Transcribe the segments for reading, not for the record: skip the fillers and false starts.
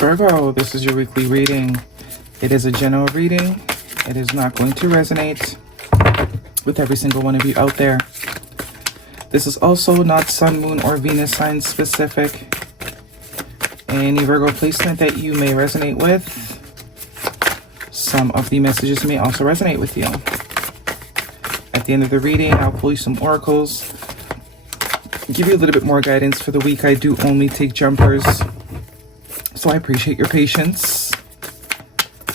Virgo, this is your weekly reading. It is a general reading. It is not going to resonate with every single one of you out there. This is also not Sun, Moon, or Venus sign specific. Any Virgo placement that you may resonate with, some of the messages may also resonate with you. At the end of the reading, I'll pull you some oracles, give you a little bit more guidance for the week. I do only take jumpers, so I appreciate your patience.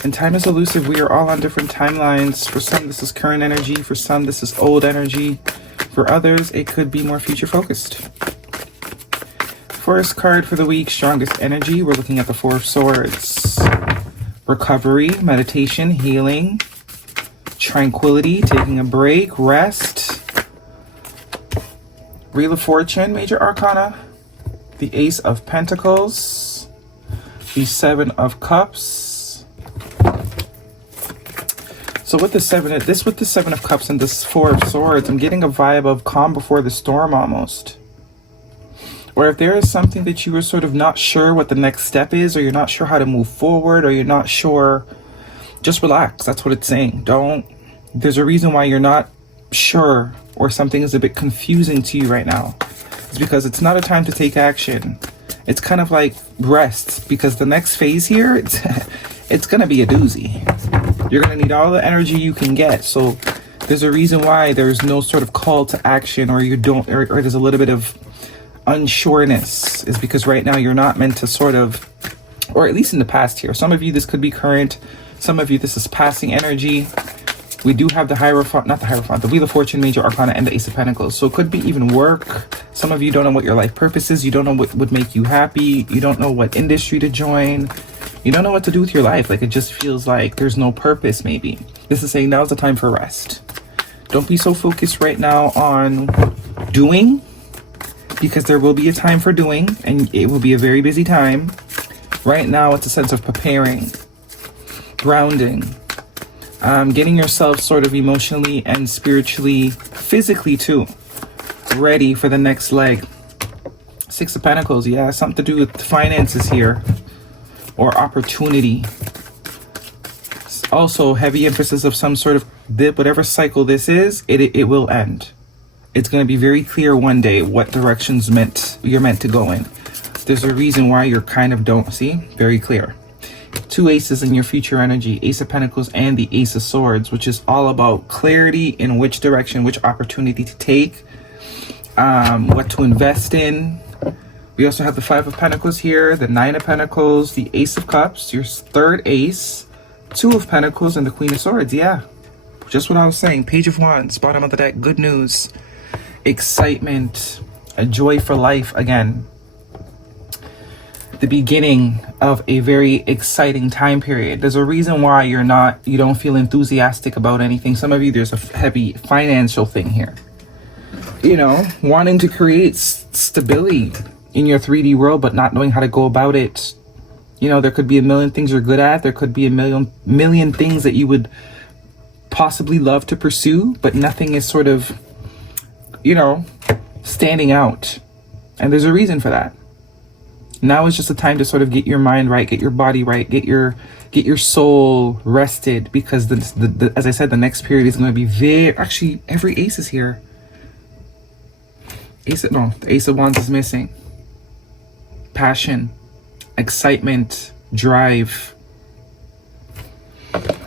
And time is elusive. We are all on different timelines. For some, this is current energy. For some, this is old energy. For others, it could be more future focused. First card for the week, strongest energy. We're looking at the Four of Swords. Recovery, meditation, healing, tranquility, taking a break, rest. Wheel of Fortune, major arcana. The Ace of Pentacles. The Seven of Cups. So with the Seven of Cups and this Four of Swords, I'm getting a vibe of calm before the storm almost. Or if there is something that you are sort of not sure what the next step is, or you're not sure how to move forward, or you're not sure, just relax. That's what it's saying. There's a reason why you're not sure, or something is a bit confusing to you right now. It's because it's not a time to take action. It's kind of like rest, because the next phase here, it's going to be a doozy. You're going to need all the energy you can get. So there's a reason why there's no sort of call to action, or there's a little bit of unsureness, is because right now you're not meant to sort of, or at least in the past here, some of you this could be current, some of you this is passing energy. We do have the the Wheel of Fortune, major arcana, and the Ace of Pentacles. So it could be even work. Some of you don't know what your life purpose is. You don't know what would make you happy. You don't know what industry to join. You don't know what to do with your life. Like, it just feels like there's no purpose maybe. This is saying now's the time for rest. Don't be so focused right now on doing, because there will be a time for doing, and it will be a very busy time. Right now, it's a sense of preparing, grounding, getting yourself sort of emotionally and spiritually, physically too, ready for the next leg. Six of Pentacles, yeah, something to do with finances here, or opportunity. Also, heavy emphasis of some sort of, whatever cycle this is, it will end. It's going to be very clear one day what directions you're meant to go in. There's a reason why you're kind of don't see. Very clear. Two aces in your future energy. Ace of Pentacles and the Ace of Swords, which is all about clarity in which direction, which opportunity to take, what to invest in. We also have the Five of Pentacles here, the Nine of Pentacles, the Ace of Cups, your third ace, Two of Pentacles, and the Queen of Swords. Yeah, just what I was saying. Page of Wands, bottom of the deck. Good news. Excitement, a joy for life again. The beginning of a very exciting time period. There's a reason why you don't feel enthusiastic about anything. Some of you, there's a heavy financial thing here. You know, wanting to create stability in your 3D world, but not knowing how to go about it. You know, there could be a million things you're good at. There could be a million things that you would possibly love to pursue, but nothing is sort of, you know, standing out. And there's a reason for that. Now is just a time to sort of get your mind right, get your body right, get your soul rested, because as I said, the next period is going to be actually every ace is here. The Ace of Wands is missing. Passion, excitement, drive.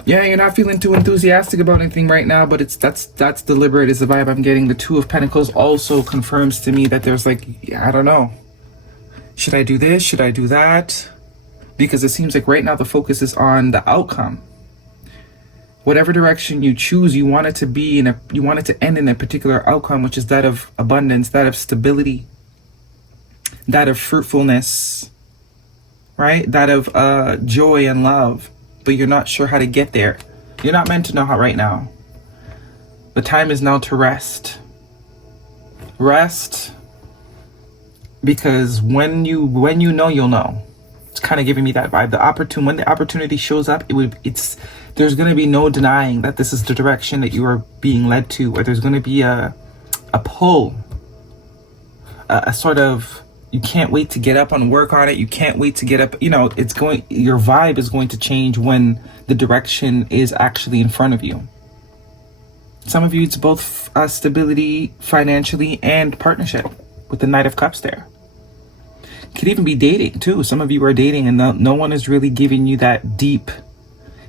Yeah, you're not feeling too enthusiastic about anything right now, but that's deliberate is the vibe I'm getting. The Two of Pentacles also confirms to me that there's like, I don't know. Should I do this? Should I do that? Because it seems like right now the focus is on the outcome. Whatever direction you choose, you want it to be you want it to end in a particular outcome, which is that of abundance, that of stability, that of fruitfulness, right? That of joy and love. But you're not sure how to get there. You're not meant to know how right now. The time is now to rest. Rest, because when you know, you'll know. It's kind of giving me that vibe. When the opportunity shows up, there's going to be no denying that this is the direction that you are being led to, or there's going to be a pull, a sort of You can't wait to get up and work on it. You can't wait to get up. You know, your vibe is going to change when the direction is actually in front of you. Some of you, it's both stability financially and partnership with the Knight of Cups there. Could even be dating too. Some of you are dating and no one is really giving you that deep.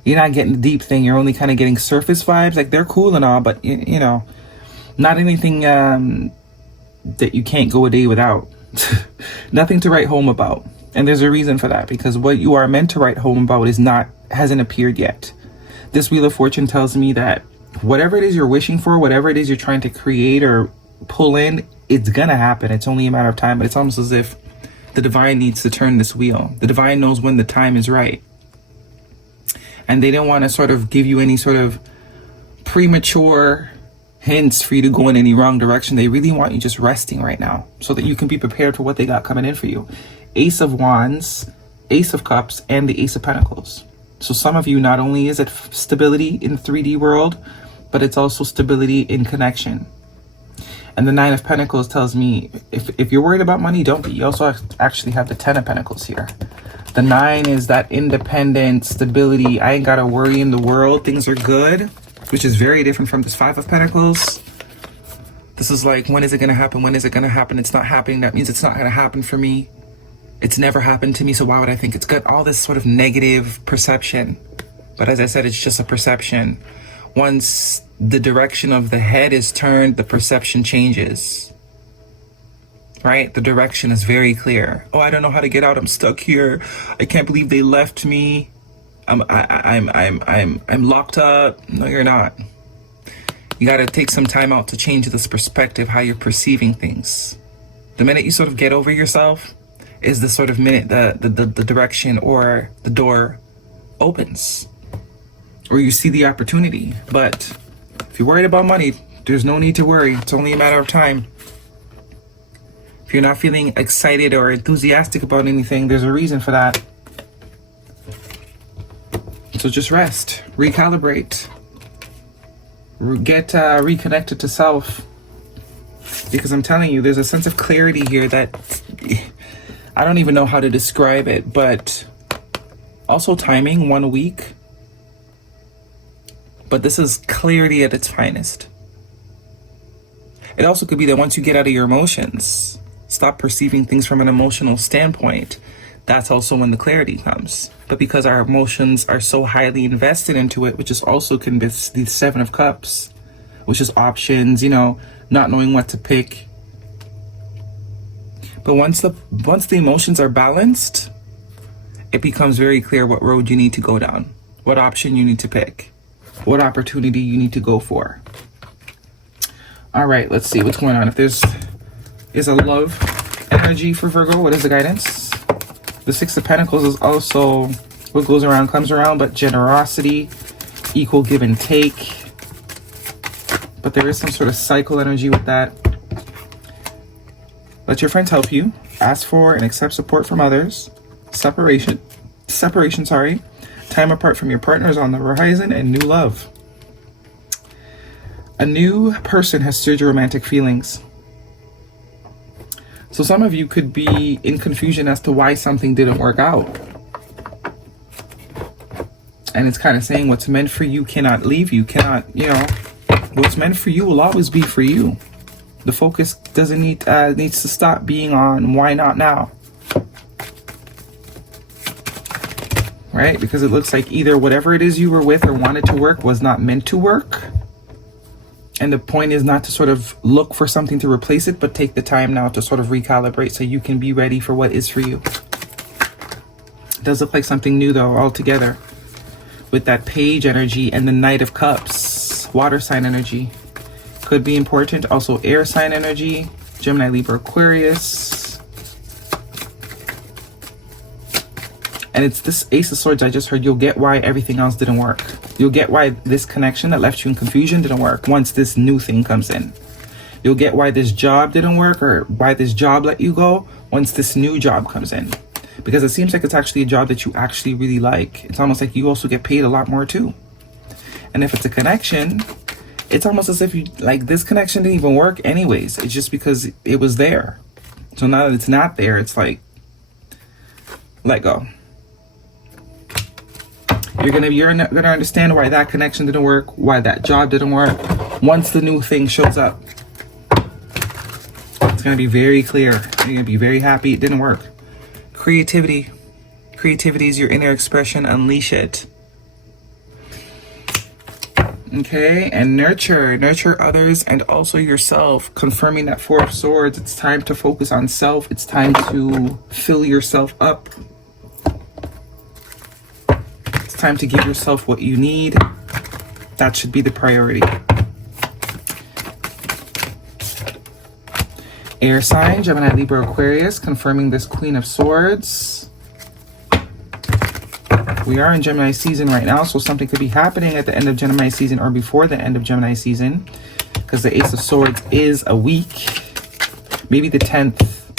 You're not getting the deep thing. You're only kind of getting surface vibes. Like, they're cool and all, but you know, not anything that you can't go a day without. Nothing to write home about. And there's a reason for that, because what you are meant to write home about hasn't appeared yet. This Wheel of Fortune tells me that whatever it is you're wishing for, whatever it is you're trying to create or pull in, it's gonna happen. It's only a matter of time. But it's almost as if the divine needs to turn this wheel. The divine knows when the time is right. And they don't want to sort of give you any sort of premature hints for you to go in any wrong direction. They really want you just resting right now so that you can be prepared for what they got coming in for you. Ace of Wands, Ace of Cups, and the Ace of Pentacles. So some of you, not only is it stability in the 3D world, but it's also stability in connection. And the Nine of Pentacles tells me, if you're worried about money, don't be. You also actually have the Ten of Pentacles here. The 9 is that independent stability. I ain't got to worry in the world. Things are good, which is very different from this 5 of Pentacles. This is like, when is it going to happen? When is it going to happen? It's not happening. That means it's not going to happen for me. It's never happened to me, so why would I think it's good? All this sort of negative perception. But as I said, it's just a perception. Once the direction of the head is turned, the perception changes. Right? The direction is very clear. Oh, I don't know how to get out. I'm stuck here. I can't believe they left me. I'm locked up. No, you're not. You got to take some time out to change this perspective, how you're perceiving things. The minute you sort of get over yourself is the sort of minute the direction or the door opens, or you see the opportunity. But if you're worried about money, there's no need to worry. It's only a matter of time. If you're not feeling excited or enthusiastic about anything, there's a reason for that. So just rest, recalibrate, get reconnected to self. Because I'm telling you, there's a sense of clarity here that I don't even know how to describe it, but also timing, 1 week. But this is clarity at its finest. It also could be that once you get out of your emotions, stop perceiving things from an emotional standpoint, that's also when the clarity comes. But because our emotions are so highly invested into it, which is also can be the 7 of Cups, which is options, you know, not knowing what to pick. But once the emotions are balanced, it becomes very clear what road you need to go down, what option you need to pick, what opportunity you need to go for. All right, let's see what's going on. If there's a love energy for Virgo, what is the guidance? The 6 of Pentacles is also what goes around comes around, but generosity, equal give and take. But there is some sort of cycle energy with that. Let your friends help you. Ask for and accept support from others. Separation, sorry. Time apart from your partner is on the horizon, and new love. A new person has stirred your romantic feelings. So some of you could be in confusion as to why something didn't work out. And it's kind of saying what's meant for you cannot leave you, what's meant for you will always be for you. The focus needs to stop being on why not now. Right? Because it looks like either whatever it is you were with or wanted to work was not meant to work. And the point is not to sort of look for something to replace it, but take the time now to sort of recalibrate so you can be ready for what is for you. It does look like something new though, altogether. With that Page energy and the Knight of Cups, water sign energy. Could be important. Also air sign energy, Gemini, Libra, Aquarius. And it's this Ace of Swords I just heard. You'll get why everything else didn't work. You'll get why this connection that left you in confusion didn't work once this new thing comes in. You'll get why this job didn't work or why this job let you go once this new job comes in. Because it seems like it's actually a job that you actually really like. It's almost like you also get paid a lot more too. And if it's a connection, it's almost as if you like this connection didn't even work anyways. It's just because it was there. So now that it's not there, it's like, let go. You're gonna understand why that connection didn't work, why that job didn't work. Once the new thing shows up, it's gonna be very clear. You're gonna be very happy it didn't work. Creativity. Creativity is your inner expression. Unleash it. Okay, and nurture others and also yourself. Confirming that Four of Swords. It's time to focus on self. It's time to fill yourself up. It's time to give yourself what you need. That should be the priority. Air sign, Gemini, Libra, Aquarius, confirming this Queen of Swords. We are in Gemini season right now, so something could be happening at the end of Gemini season or before the end of Gemini season, because the Ace of Swords is a week. Maybe the 10th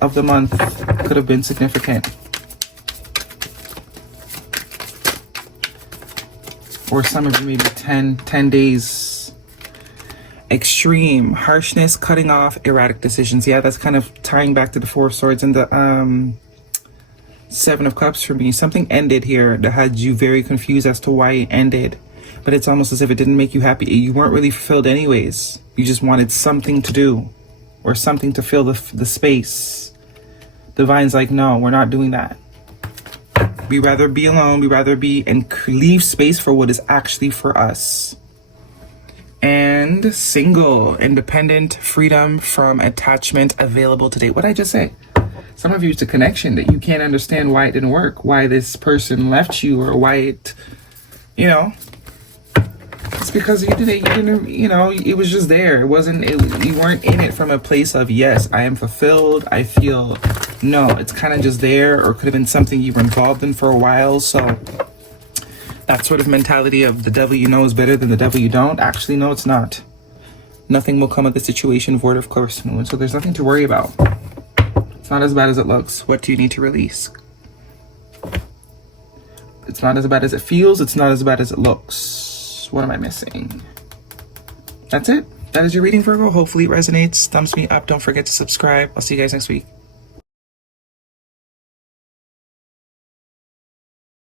of the month could have been significant. Or some of you maybe 10 days. Extreme harshness, cutting off, erratic decisions. Yeah, that's kind of tying back to the Four of Swords and the Seven of Cups for me. Something ended here that had you very confused as to why it ended, but it's almost as if it didn't make you happy. You weren't really fulfilled anyways. You just wanted something to do or something to fill the space. Divine's like, no, we're not doing that. We rather be alone. We rather be and leave space for what is actually for us. And single, independent, freedom from attachment, available to date. What did I just say? Some of you, it's a connection that you can't understand why it didn't work, why this person left you, or why it, you know, it's because you didn't, you know, it was just there. It wasn't, you weren't in it from a place of, yes, I am fulfilled, I feel, no, it's kind of just there, or could have been something you were involved in for a while. So that sort of mentality of the devil you know is better than the devil you don't. Actually, no, it's not. Nothing will come of the situation void of course. So there's nothing to worry about. It's not as bad as it looks. What do you need to release? It's not as bad as it feels. It's not as bad as it looks. What am I missing? That's it. That is your reading, Virgo. Hopefully it resonates. Thumbs me up. Don't forget to subscribe. I'll see you guys next week.